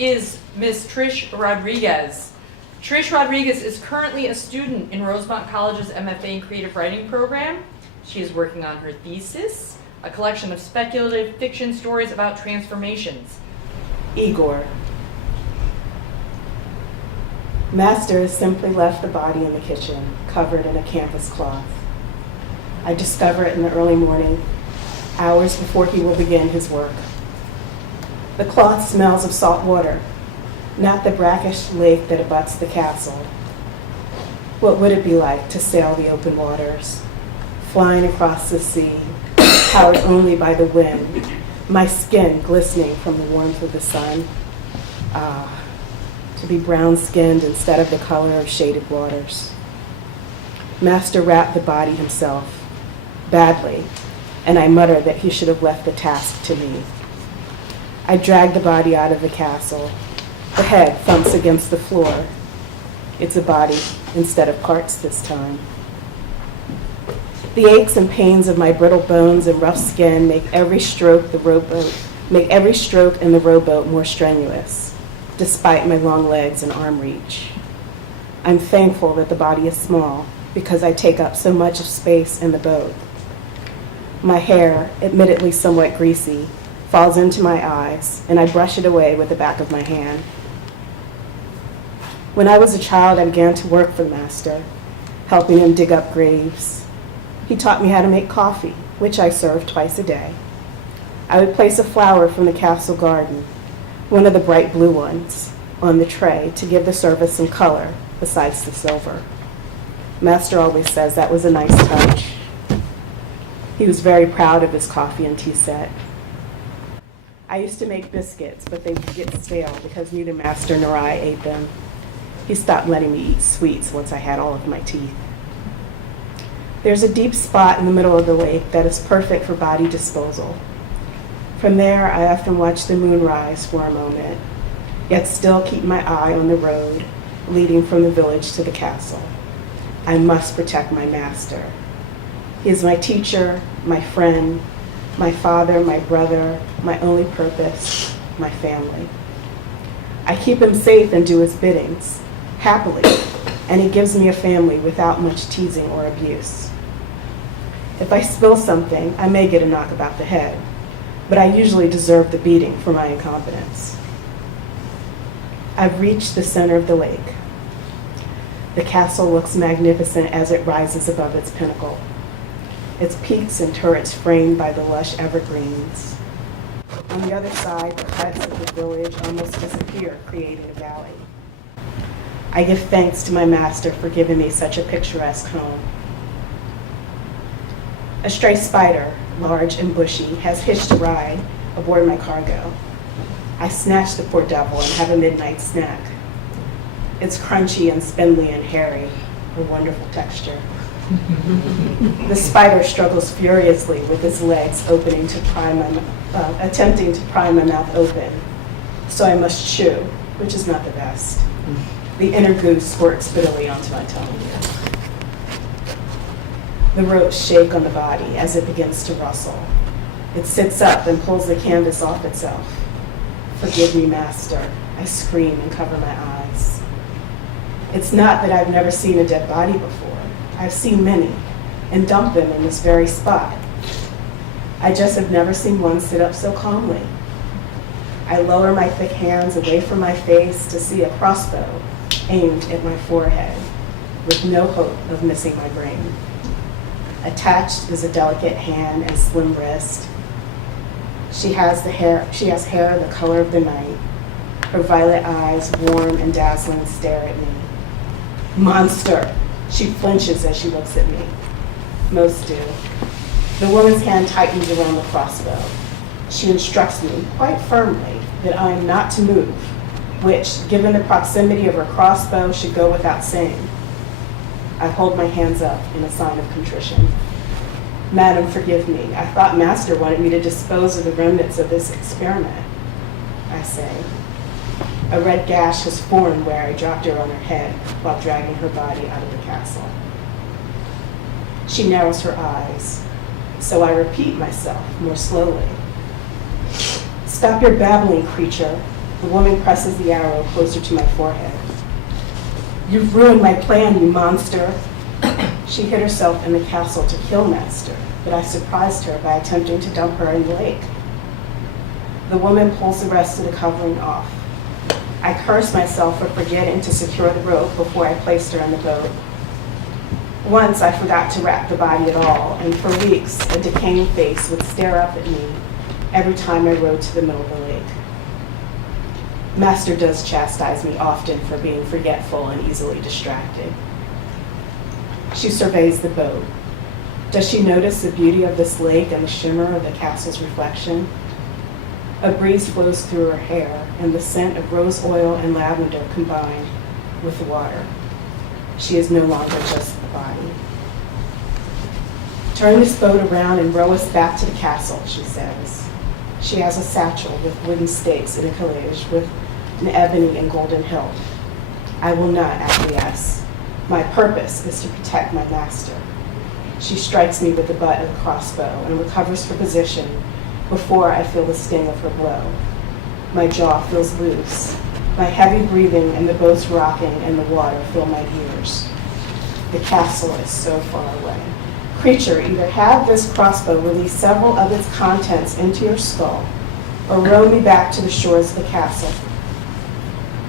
is Miss Trish Rodriguez. Trish Rodriguez is currently a student in Rosemont College's MFA in Creative Writing program. She is working on her thesis, a collection of speculative fiction stories about transformations. Igor. Master has simply left the body in the kitchen, covered in a canvas cloth. I discover it in the early morning, hours before he will begin his work. The cloth smells of salt water, not the brackish lake that abuts the castle. What would it be like to sail the open waters, flying across the sea, powered only by the wind, my skin glistening from the warmth of the sun? To be brown-skinned instead of the color of shaded waters. Master wrapped the body himself, badly, and I mutter that he should have left the task to me. I drag the body out of the castle. The head thumps against the floor. It's a body instead of parts this time. The aches and pains of my brittle bones and rough skin make every stroke in the rowboat more strenuous, despite my long legs and arm reach. I'm thankful that the body is small because I take up so much of space in the boat. My hair, admittedly somewhat greasy, falls into my eyes, and I brush it away with the back of my hand. When I was a child, I began to work for Master, helping him dig up graves. He taught me how to make coffee, which I served twice a day. I would place a flower from the castle garden, one of the bright blue ones, on the tray to give the service some color besides the silver. Master always says that was a nice touch. He was very proud of his coffee and tea set. I used to make biscuits, but they would get stale because neither Master nor I ate them. He stopped letting me eat sweets once I had all of my teeth. There's a deep spot in the middle of the lake that is perfect for body disposal. From there, I often watch the moon rise for a moment, yet still keep my eye on the road leading from the village to the castle. I must protect my Master. He is my teacher, my friend, my father, my brother, my only purpose, my family. I keep him safe and do his biddings, happily, and he gives me a family without much teasing or abuse. If I spill something, I may get a knock about the head, but I usually deserve the beating for my incompetence. I've reached the center of the lake. The castle looks magnificent as it rises above its pinnacle, its peaks and turrets framed by the lush evergreens. On the other side, the huts of the village almost disappear, creating a valley. I give thanks to my Master for giving me such a picturesque home. A stray spider, large and bushy, has hitched a ride aboard my cargo. I snatch the poor devil and have a midnight snack. It's crunchy and spindly and hairy, a wonderful texture. The spider struggles furiously with its legs attempting to pry my mouth open, so I must chew, which is not the best. The inner goo squirts bitterly onto my tongue. The ropes shake on the body as it begins to rustle. It sits up and pulls the canvas off itself. Forgive me, Master, I scream and cover my eyes. It's not that I've never seen a dead body before. I've seen many, and dumped them in this very spot. I just have never seen one sit up so calmly. I lower my thick hands away from my face to see a crossbow aimed at my forehead, with no hope of missing my brain. Attached is a delicate hand and slim wrist. She has hair the color of the night. Her violet eyes, warm and dazzling, stare at me. Monster! She flinches as she looks at me. Most do. The woman's hand tightens around the crossbow. She instructs me, quite firmly, that I am not to move, which, given the proximity of her crossbow, should go without saying. I hold my hands up in a sign of contrition. Madam, forgive me. I thought Master wanted me to dispose of the remnants of this experiment, I say. A red gash has formed where I dropped her on her head while dragging her body out of the castle. She narrows her eyes, so I repeat myself more slowly. Stop your babbling, creature. The woman presses the arrow closer to my forehead. You've ruined my plan, you monster. She hid herself in the castle to kill Master, but I surprised her by attempting to dump her in the lake. The woman pulls the rest of the covering off. I curse myself for forgetting to secure the rope before I placed her in the boat. Once I forgot to wrap the body at all, and for weeks a decaying face would stare up at me every time I rowed to the middle of the lake. Master does chastise me often for being forgetful and easily distracted. She surveys the boat. Does she notice the beauty of this lake and the shimmer of the castle's reflection? A breeze flows through her hair, and the scent of rose oil and lavender combined with the water. She is no longer just the body. Turn this boat around and row us back to the castle, she says. She has a satchel with wooden stakes and a callage with an ebony and golden hilt. I will not acquiesce. My purpose is to protect my master. She strikes me with the butt of the crossbow and recovers her position before I feel the sting of her blow. My jaw feels loose. My heavy breathing and the boat's rocking in the water fill my ears. The castle is so far away. Creature, either have this crossbow release several of its contents into your skull, or row me back to the shores of the castle.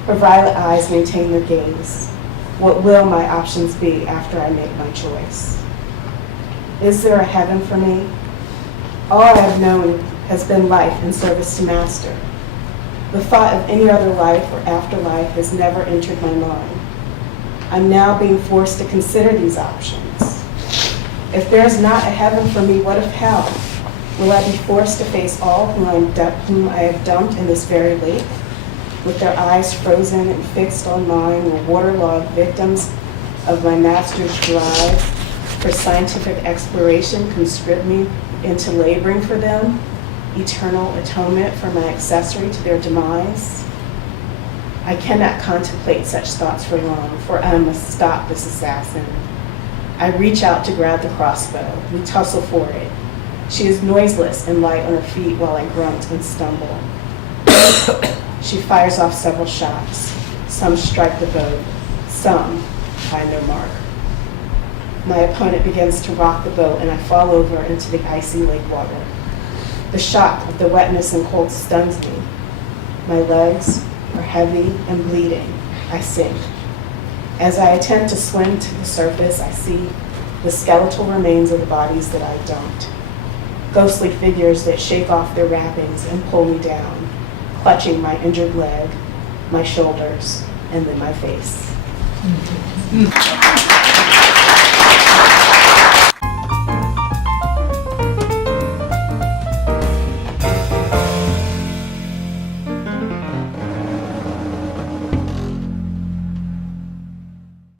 Her violet eyes maintain their gaze. What will my options be after I make my choice? Is there a heaven for me? All I have known has been life in service to Master. The thought of any other life or afterlife has never entered my mind. I'm now being forced to consider these options. If there is not a heaven for me, what of hell? Will I be forced to face all whom I have dumped in this very lake? With their eyes frozen and fixed on mine, were waterlogged victims of my master's drive for scientific exploration conscript me into laboring for them, eternal atonement for my accessory to their demise? I cannot contemplate such thoughts for long, for I must stop this assassin. I reach out to grab the crossbow. We tussle for it. She is noiseless and light on her feet while I grunt and stumble. She fires off several shots. Some strike the boat. Some find their mark. My opponent begins to rock the boat and I fall over into the icy lake water. The shock of the wetness and cold stuns me. My legs are heavy and bleeding. I sink. As I attempt to swim to the surface, I see the skeletal remains of the bodies that I dumped. Ghostly figures that shake off their wrappings and pull me down, clutching my injured leg, my shoulders, and then my face.